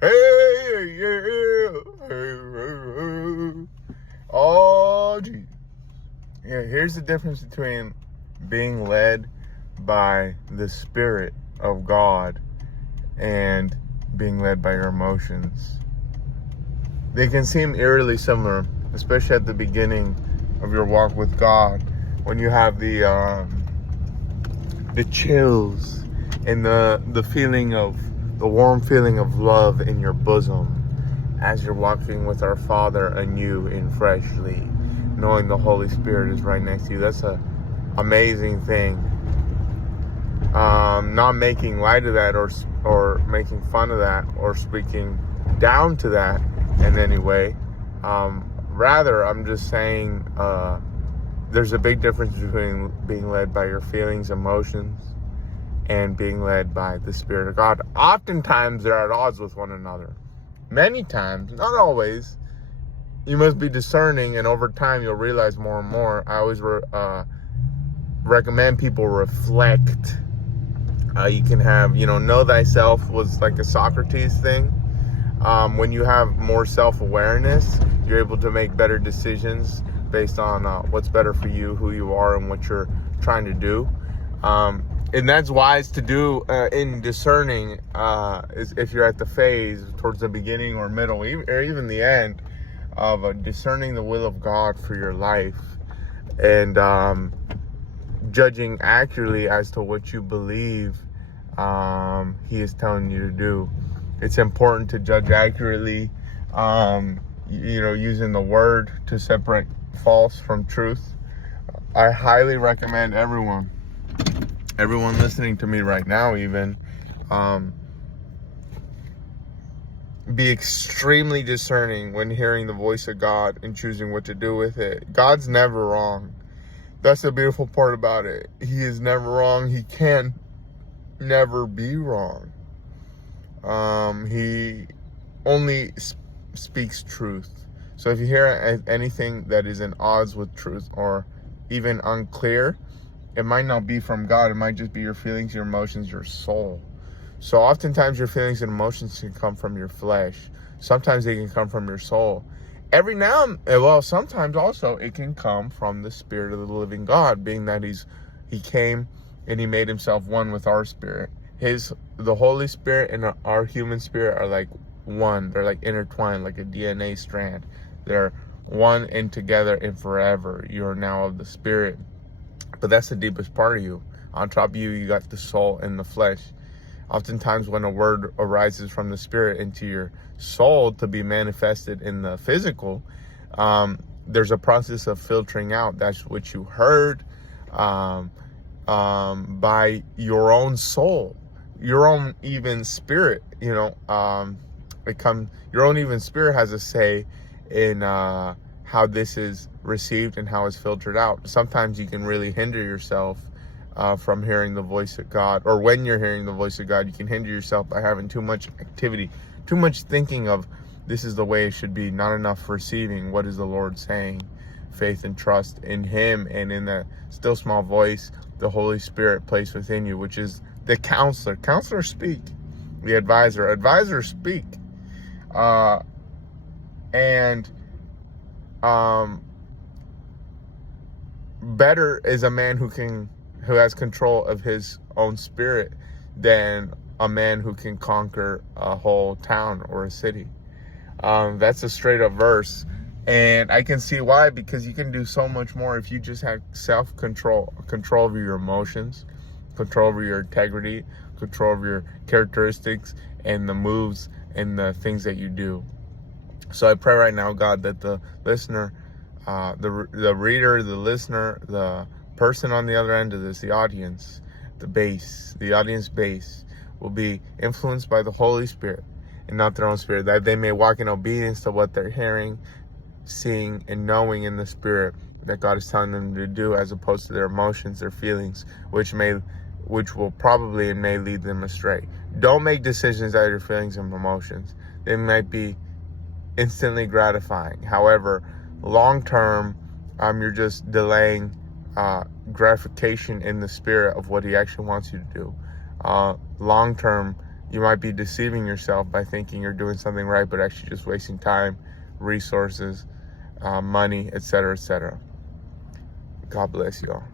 Hey, yeah. Hey, oh, geez. Yeah, here's the difference between being led by the Spirit of God and being led by your emotions. They can seem eerily similar, especially at the beginning of your walk with God, when you have the chills and the feeling of the warm feeling of love in your bosom as you're walking with our Father anew and freshly, knowing the Holy Spirit is right next to you. That's a amazing thing. Not making light of that or making fun of that or speaking down to that in any way. Rather, I'm just saying there's a big difference between being led by your feelings, emotions, and being led by the Spirit of God. Oftentimes, they're at odds with one another. Many times, not always. You must be discerning, and over time, you'll realize more and more. I always recommend people reflect. You can have, know thyself was like a Socrates thing. When you have more self-awareness, you're able to make better decisions based on what's better for you, who you are, and what you're trying to do. And that's wise to do in discerning is if you're at the phase towards the beginning or middle or even the end of discerning the will of God for your life and judging accurately as to what you believe He is telling you to do. It's important to judge accurately, using the word to separate false from truth. I highly recommend everyone listening to me right now even, be extremely discerning when hearing the voice of God and choosing what to do with it. God's never wrong. That's the beautiful part about it. He is never wrong. He can never be wrong. He only speaks truth. So if you hear anything that is in odds with truth or even unclear, it might not be from God. It might just be your feelings, your emotions, your soul. So oftentimes your feelings and emotions can come from your flesh. Sometimes they can come from your soul. Sometimes also it can come from the Spirit of the living God, being that He came and He made Himself one with our spirit. The Holy Spirit and our human spirit are like one. They're like intertwined, like a DNA strand. They're one and together and forever. You are now of the Spirit. But that's the deepest part of you. On top of you, you got the soul and the flesh. Oftentimes when a word arises from the Spirit into your soul to be manifested in the physical, there's a process of filtering out. That's what you heard by your own soul, your own even spirit. Your own even spirit has a say in how this is received and how it's filtered out. Sometimes you can really hinder yourself from hearing the voice of God, or when you're hearing the voice of God, you can hinder yourself by having too much activity, too much thinking of this is the way it should be, not enough receiving what is the Lord saying. Faith and trust in Him and in the still small voice the Holy Spirit placed within you, which is the counselor. Counselors speak. The advisors speak. Better is a man who has control of his own spirit than a man who can conquer a whole town or a city. That's a straight up verse. And I can see why, because you can do so much more if you just have self-control, control over your emotions, control over your integrity, control over your characteristics and the moves and the things that you do. So I pray right now, God, that the listener, the reader, the listener, the person on the other end of this, the audience, the audience base will be influenced by the Holy Spirit and not their own spirit, that they may walk in obedience to what they're hearing, seeing, and knowing in the Spirit that God is telling them to do, as opposed to their emotions, their feelings, which will probably and may lead them astray. Don't make decisions out of your feelings and emotions. They might be instantly gratifying. However, long term, you're just delaying gratification in the Spirit of what He actually wants you to do. Long term, you might be deceiving yourself by thinking you're doing something right, but actually just wasting time, resources, money, etc., etc. God bless you all.